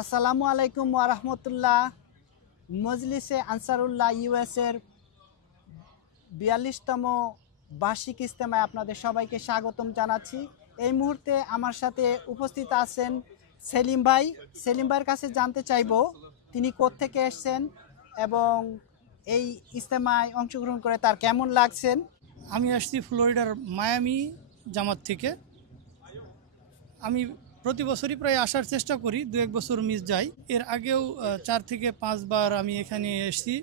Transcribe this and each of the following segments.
আসসালামু আলাইকুম ওয়া রাহমাতুল্লাহ। মজলিসে আনসারুল্লাহ ইউএসের ৪২তম বার্ষিক ইজতেমায় আপনাদের সবাইকে স্বাগতম জানাচ্ছি। এই মুহূর্তে আমার সাথে উপস্থিত আছেন সেলিম ভাই। সেলিম ভাইয়ের কাছে জানতে চাইব তিনি কোত্থেকে এসেছেন এবং এই ইজতেমায় অংশগ্রহণ করে তার কেমন লাগছেন। আমি আসছি ফ্লোরিডার মায়ামি জামাত থেকে। আমি প্রতি বছরই প্রায় আসার চেষ্টা করি, ২-১ বছর মিস যাই। এর আগেও ৪ থেকে ৫ বার আমি এখানে এসেছি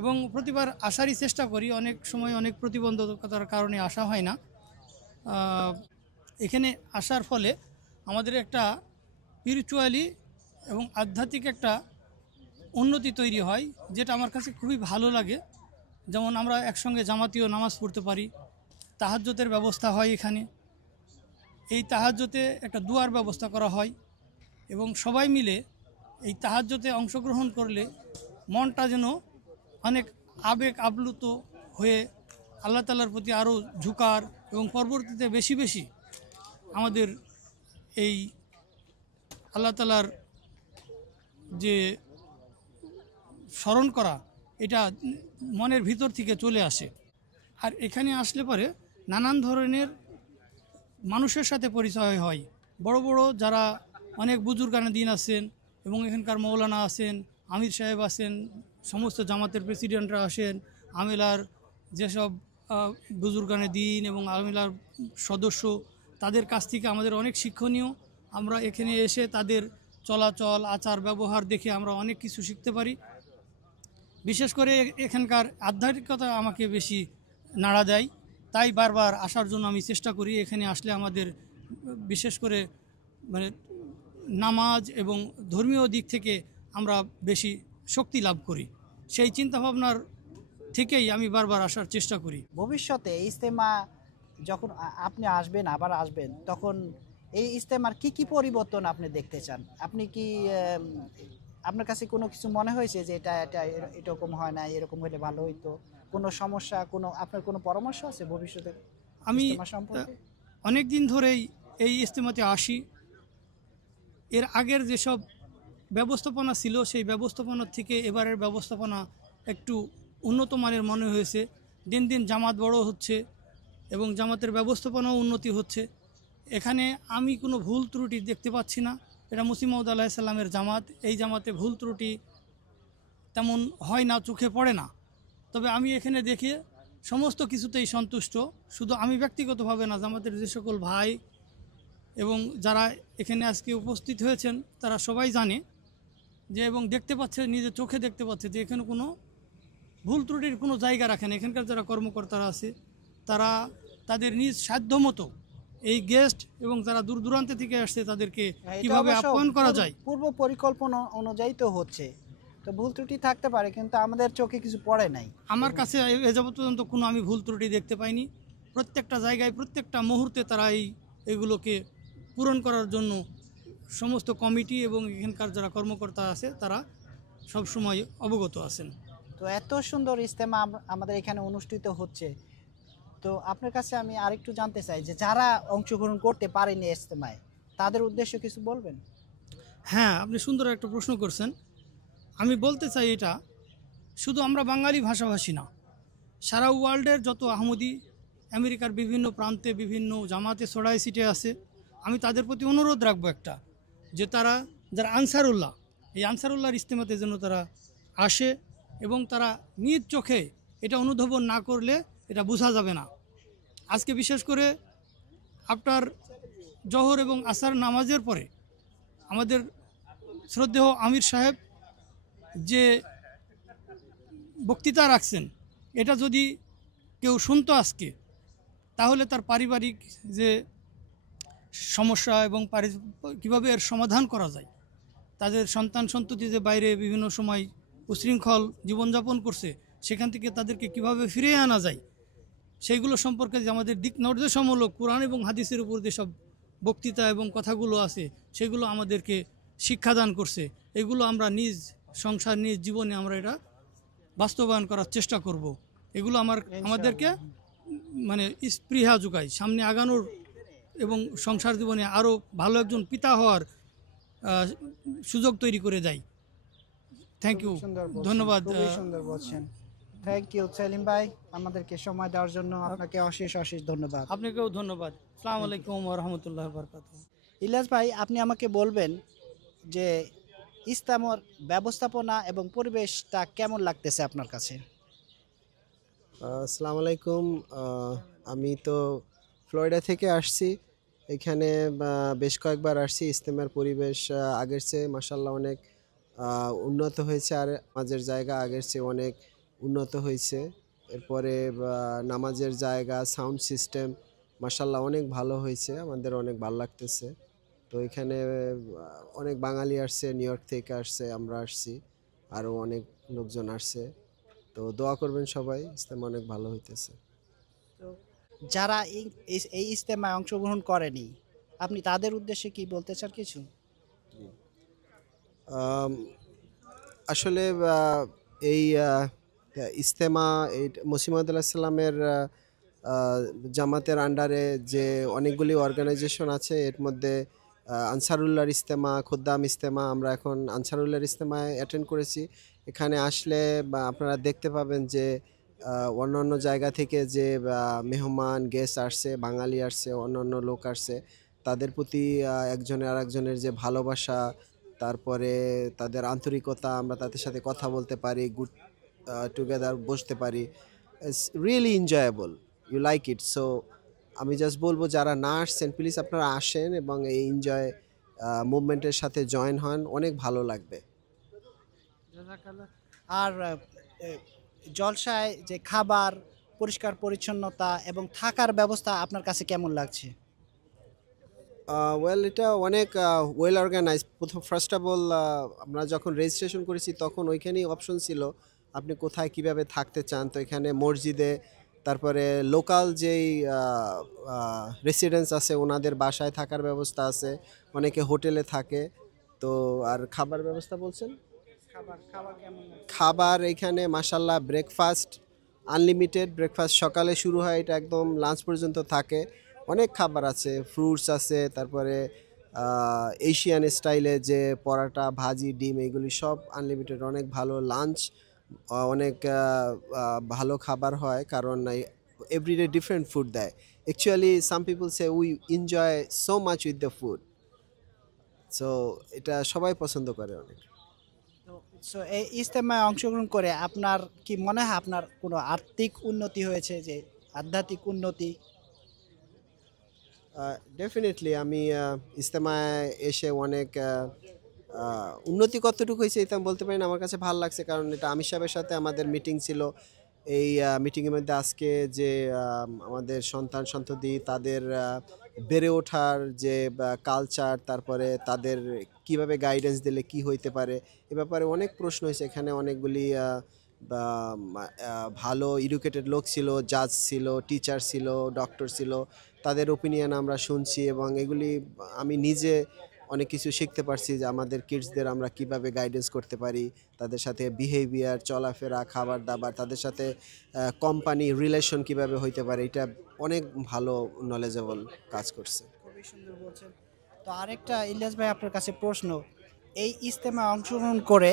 এবং প্রতিবার আসারই চেষ্টা করি। অনেক সময় অনেক প্রতিবন্ধকতার কারণে আসা হয় না। এখানে আসার ফলে আমাদের একটা স্পিরিচুয়ালি এবং আধ্যাত্মিক একটা উন্নতি তৈরি হয়, যেটা আমার কাছে খুবই ভালো লাগে। যেমন আমরা একসঙ্গে জামাতীয় নামাজ পড়তে পারি, তাহাজ্জুদের ব্যবস্থা হয় এখানে। এই তাহাজ্জুদে একটা দুয়ার ব্যবস্থা করা হয় এবং সবাই মিলে এই তাহাজ্জুদে অংশগ্রহণ করলে মনটা যেন অনেক আবেগ আপ্লুত হয়ে আল্লাহ তাআলার প্রতি আরও ঝুঁকার এবং পরবর্তীতে বেশি বেশি আমাদের এই আল্লাহ তাআলার যে স্মরণ করা, এটা মনের ভিতর থেকে চলে আসে। আর এখানে আসলে পরে নানান ধরনের মানুষের সাথে পরিচয় হয়। বড় বড় যারা অনেক বুজুর্গানে দিন আছেন এবং এখানকার মৌলানা আছেন, আমির সাহেব আছেন, সমস্ত জামাতের প্রেসিডেন্টরা আসেন, আমেলার যেসব বুজুর্গানে দিন এবং আমেলার সদস্য, তাদের কাছ থেকে আমাদের অনেক শিক্ষণীয়। আমরা এখানে এসে তাদের চলাচল আচার ব্যবহার দেখে আমরা অনেক কিছু শিখতে পারি। বিশেষ করে এখানকার আধ্যাত্মিকতা আমাকে বেশি নাড়া দেয়, তাই বারবার আসার জন্য আমি চেষ্টা করি। এখানে আসলে আমাদের বিশেষ করে মানে নামাজ এবং ধর্মীয় দিক থেকে আমরা বেশি শক্তি লাভ করি। সেই চিন্তাভাবনার থেকেই আমি বারবার আসার চেষ্টা করি। ভবিষ্যতে ইজতেমা যখন আপনি আসবেন, আবার আসবেন, তখন এই ইজতেমার কি পরিবর্তন আপনি দেখতে চান? আপনি কি আপনার কাছে কোনো কিছু মনে হয়েছে যে এটা এরকম হয় না, এরকম হলে ভালো হইতো? কোনো সমস্যা, আপনার কোনো পরামর্শ আছে ভবিষ্যতে আমি সম্পর্কে? অনেক দিন ধরেই এই ইজতেমাতে আসি। এর আগের যেসব ব্যবস্থাপনা ছিল সেই ব্যবস্থাপনার থেকে এবারের ব্যবস্থাপনা একটু উন্নত মানের মনে হয়েছে। দিন দিন জামাত বড় হচ্ছে এবং জামাতের ব্যবস্থাপনাও উন্নতি হচ্ছে। এখানে আমি কোনো ভুল ত্রুটি দেখতে পাচ্ছি না। এটা মসিহ মাউদ আলাইহিস সালামের জামাত, এই জামাতে ভুল ত্রুটি তেমন হয় না, চোখে পড়ে না। তবে আমি এখানে দেখে সমস্ত কিছুতেই সন্তুষ্ট। শুধু আমি ব্যক্তিগতভাবে না, জামাতের যে সকল ভাই এবং যারা এখানে আজকে উপস্থিত হয়েছেন তারা সবাই জানে যে এবং দেখতে পাচ্ছে, নিজের চোখে দেখতে পাচ্ছে যে এখানে কোনো ভুল ত্রুটির কোনো জায়গা রাখেন। এখানকার যারা কর্মকর্তারা আছে তারা তাদের নিজ সাধ্য মতো এই গেস্ট এবং যারা দূর দূরান্ত থেকে আসছে তাদেরকে কিভাবে আপ্যায়ন করা যায়, পূর্ব পরিকল্পনা অনুযায়ী তো হচ্ছে। তো ভুল ত্রুটি থাকতে পারে, কিন্তু আমাদের চোখে কিছু পড়ে নাই। আমার কাছে এ যাবৎ পর্যন্ত কোনো আমি ভুল ত্রুটি দেখতে পাইনি। প্রত্যেকটা জায়গায় প্রত্যেকটা মুহূর্তে তারা এইগুলোকে পূরণ করার জন্য সমস্ত কমিটি এবং এখানকার যারা কর্মকর্তা আছে তারা সবসময় অবগত আছেন। তো এত সুন্দর ইজতেমা আমাদের এখানে অনুষ্ঠিত হচ্ছে, তো আপনার কাছে আমি আরেকটু জানতে চাই যে যারা অংশগ্রহণ করতে পারেনি ইজতেমায়, তাদের উদ্দেশ্যে কিছু বলবেন? হ্যাঁ, আপনি সুন্দর একটা প্রশ্ন করছেন। আমি বলতে চাই, এটা শুধু আমরা বাঙালি ভাষাভাষী না, সারা ওয়ার্ল্ডের যত আহমদি আমেরিকার বিভিন্ন প্রান্তে বিভিন্ন জামাতে ছড়াই ছিটে আছে, আমি তাদের প্রতি অনুরোধ রাখবো একটা, যে তারা যারা আনসারুল্লাহ, এই আনসারুল্লাহর ইজতেমাতে যেন তারা আসে এবং তারা নিজ চোখে এটা অনুধাবন না করলে এটা বোঝা যাবে না। আজকে বিশেষ করে আপনার জোহর এবং আসর নামাজের পরে আমাদের শ্রদ্ধেয় আমির সাহেব যে বক্তৃতা রাখছেন, এটা যদি কেউ শুনতো আজকে, তাহলে তার পারিবারিক যে সমস্যা এবং কীভাবে এর সমাধান করা যায়, তাদের সন্তান সন্ততি যে বাইরে বিভিন্ন সময় উশৃঙ্খল জীবনযাপন করছে, সেখান থেকে তাদেরকে কিভাবে ফিরিয়ে আনা যায়, সেইগুলো সম্পর্কে যে আমাদের দিক নির্দেশমূলক কোরআন এবং হাদিসের উপর যেসব বক্তৃতা এবং কথাগুলো আছে সেগুলো আমাদেরকে শিক্ষাদান করছে। এগুলো আমরা নিজ সংসার, নিজ জীবনে আমরা এটা বাস্তবায়ন করার চেষ্টা করব। এগুলো আমাদেরকে মানে স্পৃহা যোগায় সামনে আগানোর এবং সংসার জীবনে আরও ভালো একজন পিতা হওয়ার সুযোগ তৈরি করে দেয়। থ্যাংক ইউ, খুবই সুন্দর বলছেন, ধন্যবাদ। খুবই সুন্দর বলছেন। থ্যাংক ইউ সেলিম ভাই, আমাদেরকে সময় দেওয়ার জন্য আপনাকে অশেষ অশেষ ধন্যবাদ। আপনাকেও ধন্যবাদ। আসসালামু আলাইকুম ওয়া রাহমাতুল্লাহি ওয়া বারাকাতুহু। ইলিয়াস ভাই, আপনি আমাকে বলবেন যে ইস্তামার ব্যবস্থাপনা এবং পরিবেশটা কেমন লাগতেছে আপনার কাছে? আসসালামু আলাইকুম। আমি তো ফ্লোরিডা থেকে আসছি। এখানে বেশ কয়েকবার আসছি। ইজতেমার পরিবেশ আগের চেয়ে মাশাআল্লাহ অনেক উন্নত হয়েছে, আর নামাজের জায়গা আগের চেয়ে অনেক উন্নত হয়েছে। এরপরে নামাজের জায়গা, সাউন্ড সিস্টেম মাশাআল্লাহ অনেক ভালো হয়েছে, আমাদের অনেক ভালো লাগতেছে। তো এখানে অনেক বাঙালি আসছে, নিউ ইয়র্ক থেকে আসছে, আমরা আসছি, আরও অনেক লোকজন আসছে। তো দোয়া করবেন সবাই, ইজতেমা অনেক ভালো হইতেছে। যারা এই ইজতেমায় অংশগ্রহণ করেনি, আপনি তাদের উদ্দেশ্যে কি বলতে চান কিছু? আম, আসলে এই ইজতেমা এই মসিহ সাল্লামের জামাতের আন্ডারে যে অনেকগুলি অর্গানাইজেশন আছে, এর মধ্যে আনসারুল্লাহর ইজতেমা, খোদ্দাম ইজতেমা, আমরা এখন আনসারুল্লাহর ইজতেমায় অ্যাটেন্ড করেছি। এখানে আসলে আপনারা দেখতে পাবেন যে অন্যান্য জায়গা থেকে যে মেহমান গেস্ট আসছে, বাঙালি আসছে, অন্যান্য লোক আসছে, তাদের প্রতি একজনের আরেকজনের যে ভালোবাসা, তারপরে তাদের আন্তরিকতা, আমরা তাদের সাথে কথা বলতে পারি, গুড টুগেদার বসতে পারি, it's really enjoyable, you like it. So আমি জাস্ট বলবো যারা না আসছেন প্লিজ আপনারা আসেন এবং এই এনজয় মুভমেন্টের সাথে জয়েন হন, অনেক ভালো লাগবে। আর জলসায় যে খাবার, পরিষ্কার পরিচ্ছন্নতা এবং থাকার ব্যবস্থা আপনার কাছে কেমন লাগছে? ওয়েল, এটা অনেক well organize. First of all আমরা যখন রেজিস্ট্রেশন করেছি তখন ওইখানেই অপশন ছিল আপনি কোথায় কিভাবে থাকতে চান। তো এখানে মসজিদে, তারপরে লোকাল যেই রেসিডেন্টস আছে ওনাদের বাসায় থাকার ব্যবস্থা আছে, অনেকে হোটেলে থাকে। তো আর খাবার ব্যবস্থা বলছেন, খাবার এখানে মাশাল্লাহ ব্রেকফাস্ট আনলিমিটেড, ব্রেকফাস্ট সকালে শুরু হয়, এটা একদম লাঞ্চ পর্যন্ত থাকে। অনেক খাবার আছে, ফ্রুটস আছে, তারপরে এশিয়ান স্টাইলে যে পরাটা, ভাজি, ডিম, এগুলি সব আনলিমিটেড। অনেক ভালো লাঞ্চ, অনেক ভালো খাবার হয়, কারণ এভরিডে ডিফারেন্ট ফুড দেয়। Actually some people say we enjoy so much with the food. So এটা সবাই পছন্দ করে অনেক। সো এই ইজতেমায় অংশগ্রহণ করে আপনার কি মনে হয় আপনার কোনো আর্থিক উন্নতি হয়েছে, যে আধ্যাত্মিক উন্নতি? ডেফিনেটলি আমি ইজতেমায় এসে অনেক উন্নতি কতটুকু হয়েছে এটা আমি বলতে পারি না। আমার কাছে ভালো লাগছে, কারণ এটা আমির সাহেবের সাথে আমাদের মিটিং ছিল। এই মিটিংয়ের মধ্যে আজকে যে আমাদের সন্তান সন্ততি তাদের বেড়ে ওঠার যে কালচার, তারপরে তাদের কিভাবে গাইডেন্স দিলে কি হইতে পারে, এ ব্যাপারে অনেক প্রশ্ন হয়েছে। এখানে অনেকগুলি ভালো এডুকেটেড লোক ছিল, জাজ ছিল, টিচার ছিল, ডক্টর ছিল, তাদের ওপিনিয়ন আমরা শুনছি, এবং এগুলি আমি নিজে অনেক কিছু শিখতে পারছি যে আমাদের কিডসদের আমরা কিভাবে গাইডেন্স করতে পারি, তাদের সাথে বিহেভিয়ার, চলাফেরা, খাবার দাবার, তাদের সাথে কোম্পানি রিলেশন কিভাবে হইতে পারে, এটা অনেক ভালো নলেজেবল কাজ করছে। খুবই সুন্দর বলছেন। তো আরেকটা ইলিয়াস ভাই আপনার কাছে প্রশ্ন, এই ইজতেমায় অংশগ্রহণ করে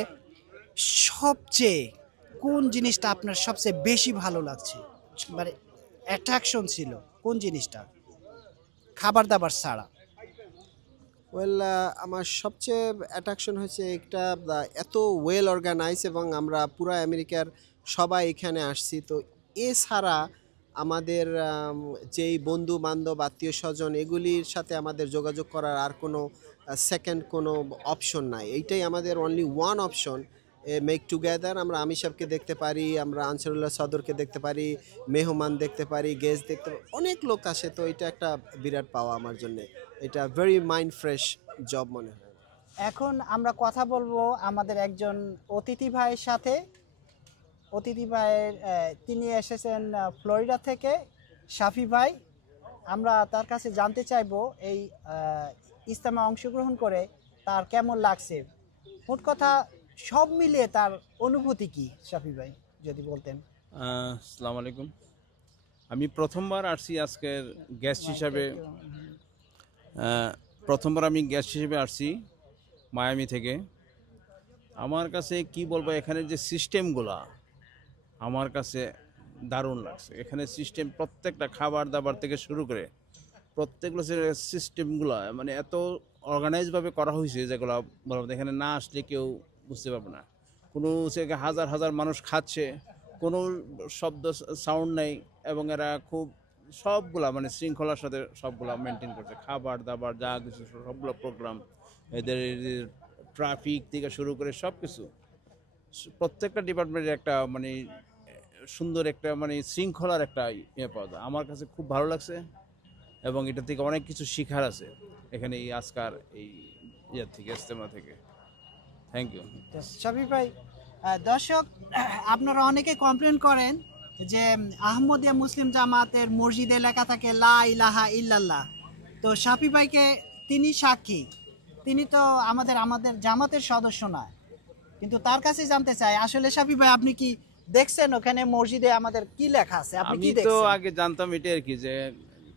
সবচেয়ে কোন জিনিসটা আপনার সবচেয়ে বেশি ভালো লাগছে, মানে অ্যাট্রাকশন ছিল কোন জিনিসটা, খাবার দাবার ছাড়া? ওয়েল, আমার সবচেয়ে অ্যাট্রাকশন হচ্ছে একটা এত ওয়েল অর্গানাইজ, এবং আমরা পুরো আমেরিকার সবাই এখানে আসছি। তো এছাড়া আমাদের যেই বন্ধু বান্ধব, আত্মীয় স্বজন, এগুলির সাথে আমাদের যোগাযোগ করার আর কোনো সেকেন্ড কোনো অপশন নাই। এইটাই আমাদের only one option, make together. আমরা আমির সাহেবকে দেখতে পারি, আমরা আনসারুল্লাহ সদরকে দেখতে পারি, মেহমান দেখতে পারি, গেস্ট দেখতে পারি, অনেক লোক আসে। তো এটা একটা বিরাট পাওয়া আমার জন্য, এটা ভেরি মাইন্ড ফ্রেশ জব মনে হয়। এখন আমরা কথা বলবো আমাদের একজন অতিথি ভাইয়ের সাথে। অতিথি ভাইয়ের তিনি এসেছেন ফ্লোরিডা থেকে, শাফি ভাই। আমরা তার কাছে জানতে চাইবো এই ইজতেমায় অংশগ্রহণ করে তার কেমন লাগছে, মোট কথা সব মিলিয়ে তার অনুভূতি কি, শাফি ভাই যদি বলতেন। আসসালামু আলাইকুম। আমি প্রথমবার আসছি আজকের গেস্ট হিসাবে। প্রথমবার আমি গেস্ট হিসেবে আসছি। মায়ামি থেকে। আমার কাছে কি বলবো, এখানের যে সিস্টেমগুলা আমার কাছে দারুণ লাগছে। এখানে সিস্টেম প্রত্যেকটা খাবার দাবার থেকে শুরু করে প্রত্যেকগুলো সিস্টেমগুলো মানে এত অর্গানাইজভাবে করা হয়েছে যেগুলো বলবো এখানে না আসলে কেউ বুঝতে পারবে না। কোনো হাজার হাজার মানুষ খাচ্ছে, কোনো শব্দ সাউন্ড নেই, এবং এরা খুব সবগুলা মানে শৃঙ্খলার সাথে সবগুলা মেনটেন করছে। খাবার দাবার যা কিছু সবগুলো প্রোগ্রাম, এদের ট্রাফিক থেকে শুরু করে সব কিছু, প্রত্যেকটা ডিপার্টমেন্টের একটা মানে সুন্দর একটা মানে শৃঙ্খলার একটা ইয়ে পাওয়া যায়। আমার কাছে খুব ভালো লাগছে, এবং এটা থেকে অনেক কিছু শিখার আছে এখানে এই আজকার এই ইয়ে থেকে, ইজতেমা থেকে। Thank you. শফিক ভাই, দর্শক আপনারা অনেকে কমপ্লেন করেন যে আহমদিয়া মুসলিম জামাতের মসজিদে লেখা থাকে লা ইলাহা ইল্লাল্লাহ। তো শফিক ভাইকে তিনি সাক্ষী, তিনি তো আমাদের জামাতের সদস্য নয়, কিন্তু তার কাছে জানতে চাই আসলে শফিক ভাই আপনি কি দেখছেন ওখানে মসজিদে আমাদের কি লেখা আছে? আপনি আমি কি তো দেখছেন? আগে জানতাম এটা আর কি, যে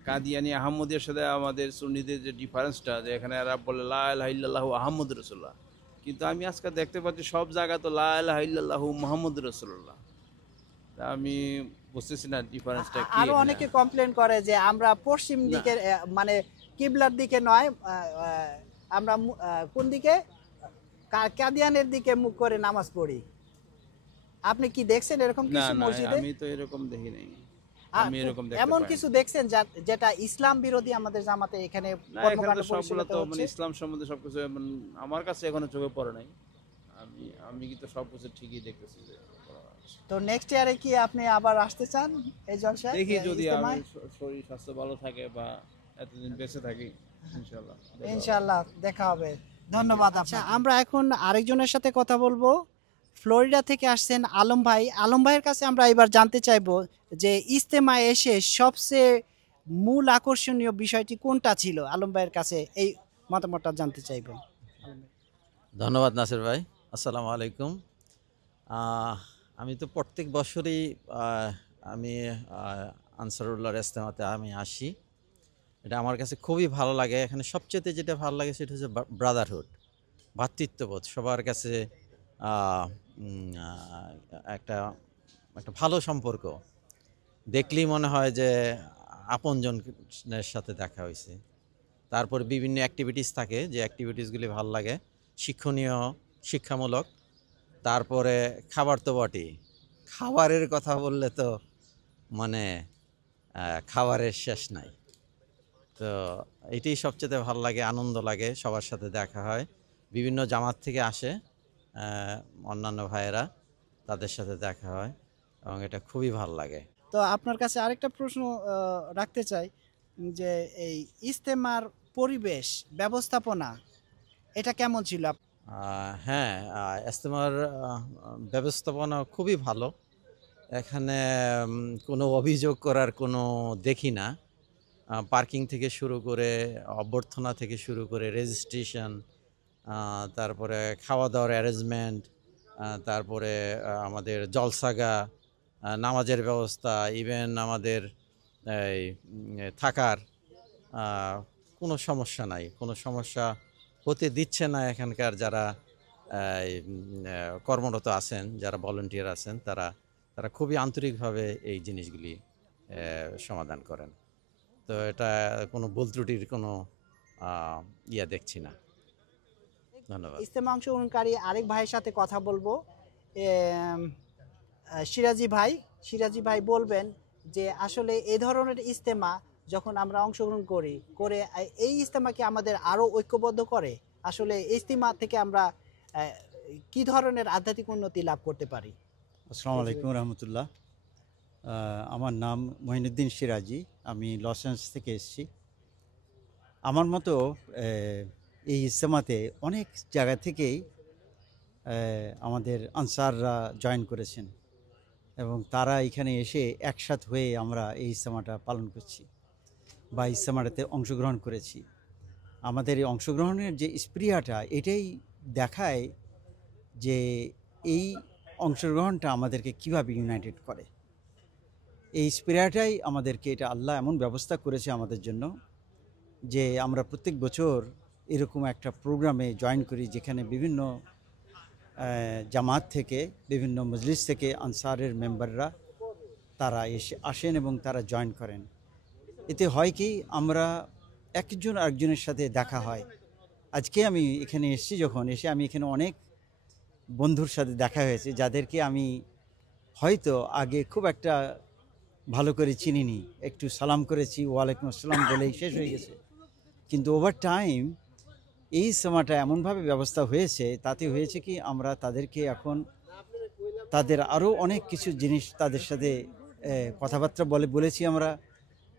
কাদিয়ানি আহমদিয়ার সাথে আমাদের সুন্নিদের যে ডিফারেন্সটা, যে এখানে এরা বলে লা ইলাহা ইল্লাল্লাহু আহমদুর রাসূলুল্লাহ, কিন্তু আমি আজকে দেখতে পাচ্ছি সব জায়গা তো লা ইলাহা ইল্লাল্লাহু মুহাম্মদুর রাসূলুল্লাহ। আমি বুঝতেছি না ডিফারেন্সটা কি। আরো অনেকে কমপ্লেন করে যে আমরা পশ্চিম দিকে মানে কিবলার দিকে নয়, আমরা কোন দিকে কাদিয়ানের দিকে মুখ করে নামাজ পড়ি। আপনি কি দেখছেন এরকম না কিছু না, মসজিদে? আমি তো এরকম দেখি নাই। আমি তো এরকম দেখতে এমন পাইনি। কিছু দেখছেন যেটা ইসলাম বিরোধী আমাদের জামাতে এখানে না, এখানে কর্মকাণ্ড তো সবগুলো পরিচালিত তো হচ্ছে? মানে ইসলাম সম্বন্ধে সবকিছু আমার কাছে এখনো চোখে পড়ে নাই। আমি কিন্তু সবকিছু ঠিকই দেখতেছি যে তো নেক্সট ইয়ারে কি আপনি আবার আসতে চান এই জলসায়? দেখি যদি ইজতেমায়? আমার শরীর স্বাস্থ্য ভালো থাকে বা এতদিন বেঁচে থাকি, ইনশাআল্লাহ ইনশাআল্লাহ দেখা হবে। ধন্যবাদ। আচ্ছা, আমরা এখন আরেকজনের সাথে কথা বলবো। ফ্লোরিডা থেকে আসছেন আলম ভাই। আলম ভাইয়ের কাছে আমরা এবার জানতে চাইবো যে ইজতেমায় এসে সবচেয়ে মূল আকর্ষণীয় বিষয়টি কোনটা ছিল? আলম ভাইয়ের কাছে এই মতামতটা জানতে চাইবো। ধন্যবাদ নাসির ভাই। আসসালামু আলাইকুম। আমি তো প্রত্যেক বছরই আমি আনসারুল্লাহর ইজতেমাতে আমি আসি। এটা আমার কাছে খুবই ভালো লাগে। এখানে সবচেয়ে যেটা ভালো লাগে সেটা হচ্ছে ব্রাদারহুড, ভ্রাতৃত্ববোধ। সবার কাছে একটা একটা ভালো সম্পর্ক। দেখলেই মনে হয় যে আপনজনের সাথে দেখা হয়েছে। তারপর বিভিন্ন অ্যাক্টিভিটিস থাকে, যে অ্যাক্টিভিটিসগুলি ভালো লাগে, শিক্ষণীয়, শিক্ষামূলক। তারপরে খাবার তো বটেই। খাবারের কথা বললে তো মানে খাবারের শেষ নাই। তো এটাই সবচেয়ে ভালো লাগে, আনন্দ লাগে, সবার সাথে দেখা হয়। বিভিন্ন জামাত থেকে আসে অন্যান্য ভাইয়েরা, তাদের সাথে দেখা হয় এবং এটা খুবই ভালো লাগে। তো আপনার কাছে আরেকটা প্রশ্ন রাখতে চাই যে এই ইজতেমার পরিবেশ ব্যবস্থাপনা এটা কেমন ছিল? হ্যাঁ, ইজতেমার ব্যবস্থাপনা খুবই ভালো। এখানে কোনো অভিযোগ করার কোনো দেখি না। পার্কিং থেকে শুরু করে, অভ্যর্থনা থেকে শুরু করে, রেজিস্ট্রেশন, তারপরে খাওয়া দাওয়ার অ্যারেঞ্জমেন্ট, তারপরে আমাদের জলসাগা, নামাজের ব্যবস্থা, ইভেন আমাদের এই থাকার কোনো সমস্যা নাই। কোনো সমস্যা হতে দিচ্ছে না এখানকার যারা কর্মরত আছেন, যারা ভলান্টিয়ার আছেন, তারা খুবই আন্তরিকভাবে এই জিনিসগুলি সমাধান করেন। তো এটা কোনো ভুল ত্রুটির কোনো ইয়া দেখছি না। ধন্যবাদ। ইজতেমা অংশগ্রহণকারী আরেক ভাইয়ের সাথে কথা বলবো। সিরাজি ভাই বলবেন যে আসলে এই ধরনের ইজতেমা যখন আমরা অংশগ্রহণ করে এই ইজতেমাকে আমাদের আরো ঐক্যবদ্ধ করে। আসলে ইজতেমা থেকে আমরা কি ধরনের আধ্যাত্মিক উন্নতি লাভ করতে পারি? আসসালামু আলাইকুম রহমতুল্লাহ। আমার নাম মঈনুদ্দিন সিরাজি, আমি লস অ্যাঞ্জেলেস থেকে এসেছি। আমার মতো এই ইজতেমাতে অনেক জায়গা থেকেই আমাদের আনসাররা জয়েন করেছেন এবং তারা এখানে এসে একসাথ হয়ে আমরা এই ইজতেমাটা পালন করছি বা ইজতেমাটাতে অংশগ্রহণ করেছি। আমাদের এই অংশগ্রহণের যে স্পৃহাটা, এটাই দেখায় যে এই অংশগ্রহণটা আমাদেরকে কিভাবে ইউনাইটেড করে। এই স্পিরিটটাই আমাদেরকে, এটা আল্লাহ এমন ব্যবস্থা করেছে আমাদের জন্য যে আমরা প্রত্যেক বছর এরকম একটা প্রোগ্রামে জয়েন করি যেখানে বিভিন্ন জামাত থেকে, বিভিন্ন মজলিস থেকে আনসারের মেম্বাররা তারা আসেন এবং তারা জয়েন করেন। এতে হয় কি, আমরা একজন আরেকজনের সাথে দেখা হয়। আজকে আমি এখানে এসেছি, যখন এসে আমি এখানে অনেক বন্ধুর সাথে দেখা হয়েছে যাদেরকে আমি হয়তো আগে খুব একটা ভালো করে চিনিনি, একটু সালাম করেছি, ওয়ালাইকুম আসসালাম বলেই শেষ হয়ে গেছে। কিন্তু ওভার টাইম এই সময়টা এমনভাবে ব্যবস্থা হয়েছে, তাতে হয়েছে কি আমরা তাদেরকে এখন তাদের আরও অনেক কিছু জিনিস তাদের সাথে কথাবার্তা বলেছি আমরা।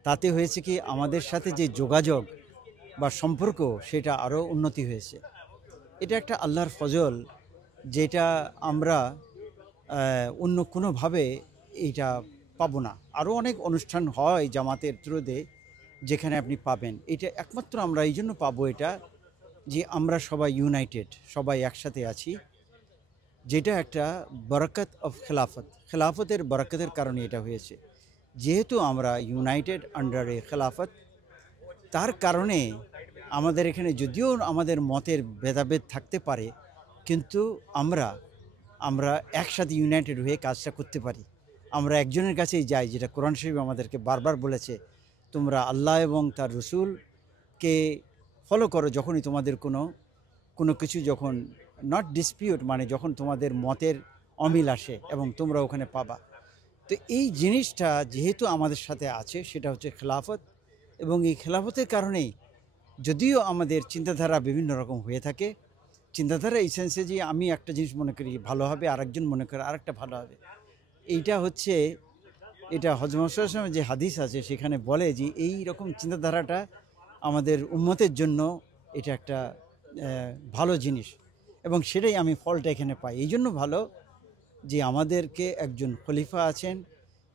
তাতে হয়েছে কি আমাদের সাথে যে যোগাযোগ বা সম্পর্ক সেটা আরও উন্নতি হয়েছে। এটা একটা আল্লাহর ফজল, যেটা আমরা অন্য কোনোভাবে এইটা পাবো না। আরও অনেক অনুষ্ঠান হয় জামাতের থ্রুতে যেখানে আপনি পাবেন, এটা একমাত্র আমরা এই জন্য পাবো এটা যে আমরা সবাই ইউনাইটেড, সবাই একসাথে আছি, যেটা একটা বরকত অফ খেলাফতের বরকতের কারণে এটা হয়েছে। যেহেতু আমরা ইউনাইটেড আন্ডার এ খেলাফত, তার কারণে আমাদের এখানে যদিও আমাদের মতের ভেদাভেদ থাকতে পারে, কিন্তু আমরা একসাথে ইউনাইটেড হয়ে কাজটা করতে পারি। আমরা একজনের কাছেই যাই, যেটা কোরআন শরীফ আমাদেরকে বারবার বলেছে, তোমরা আল্লাহ এবং তার রসুলকে ফলো করো যখনই তোমাদের কোনো কিছু যখন নট ডিসপিউট, মানে যখন তোমাদের মতের অমিল আসে, এবং তোমরা ওখানে পাবা। তো এই জিনিসটা যেহেতু আমাদের সাথে আছে, সেটা হচ্ছে খেলাফত। এবং এই খেলাফতের কারণেই যদিও আমাদের চিন্তাধারা বিভিন্ন রকম হয়ে থাকে, চিন্তাধারা এই সেন্সে যে আমি একটা জিনিস মনে করি ভালো হবে, আরেকজন মনে করে আরেকটা ভালো হবে। এইটা হচ্ছে, এটা হজরত মুহাম্মদ সাল্লাল্লাহু আলাইহি ওয়াসাল্লামের যে হাদিস আছে সেখানে বলে যে এই রকম চিন্তাধারাটা আমাদের উম্মতের জন্য এটা একটা ভালো জিনিস, এবং সেটাই আমি ফলটা এখানে পাই। এই জন্য ভালো যে আমাদেরকে একজন খলিফা আছেন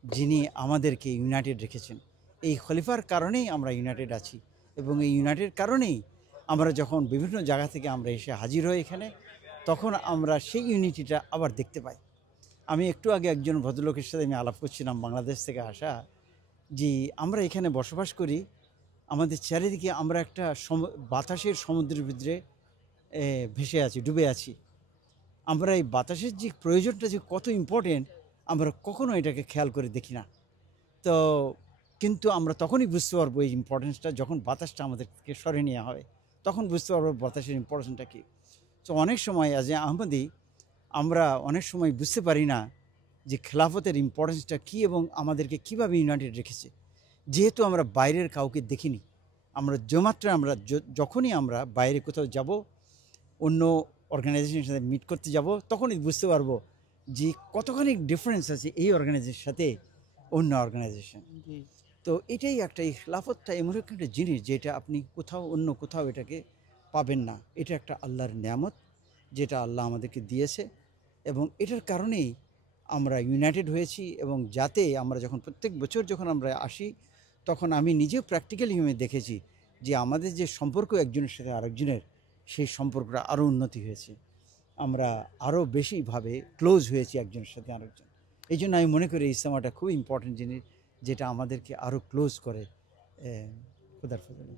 যিনি আমাদেরকে ইউনাইটেড রেখেছেন। এই খলিফার কারণেই আমরা ইউনাইটেড আছি, এবং এই ইউনাইটেড কারণেই আমরা যখন বিভিন্ন জায়গা থেকে আমরা এসে হাজির হই এখানে, তখন আমরা সেই ইউনিটিটা আবার দেখতে পাই। আমি একটু আগে একজন ভদ্রলোকের সাথে আমি আলাপ করছিলাম, বাংলাদেশ থেকে আসা, যে আমরা এখানে বসবাস করি, আমাদের চারিদিকে আমরা একটা বাতাসের সমুদ্রের ভিতরে ভেসে আছি, ডুবে আছি। আমরা এই বাতাসের যে প্রয়োজনটা যে কত ইম্পর্টেন্ট, আমরা কখনো এটাকে খেয়াল করে দেখি না। তো কিন্তু আমরা তখনই বুঝতে পারবো এই ইম্পর্টেন্সটা, যখন বাতাসটা আমাদেরকে সরে নেওয়া হবে, তখন বুঝতে পারবো বাতাসের ইম্পর্টেন্সটা কী। তো অনেক সময় অ্যাজ এ আহমদি আমরা অনেক সময় বুঝতে পারি না যে খেলাফতের ইম্পর্টেন্সটা কী এবং আমাদেরকে কীভাবে ইউনাইটেড রেখেছে। যেহেতু আমরা বাইরের কাউকে দেখিনি, যখনই আমরা বাইরে কোথাও যাব, অন্য অর্গানাইজেশনের সাথে মিট করতে যাব, তখনই বুঝতে পারবো যে কতখানি ডিফারেন্স আছে এই অর্গানাইজেশনের সাথে অন্য অর্গানাইজেশন। তো এটাই এই খেলাফতটা এমন একটা জিনিস যেটা আপনি অন্য কোথাও এটাকে পাবেন না। এটা একটা আল্লাহর নিয়ামত, যেটা আল্লাহ আমাদেরকে দিয়েছে, এবং এটার কারণেই আমরা ইউনাইটেড হয়েছি। এবং যাতে আমরা যখন প্রত্যেক বছর যখন আমরা আসি, তখন আমি নিজেও প্র্যাকটিক্যালি দেখেছি যে আমাদের যে সম্পর্ক একজনের সাথে আরেকজনের, সেই সম্পর্কটা আরও উন্নতি হয়েছে, আমরা আরও বেশিভাবে ক্লোজ হয়েছি একজনের সাথে আরেকজন। এই জন্য আমি মনে করি ইসলামটা খুব ইম্পর্টেন্ট জিনিস, যেটা আমাদেরকে আরও ক্লোজ করে খোদার ফজলে।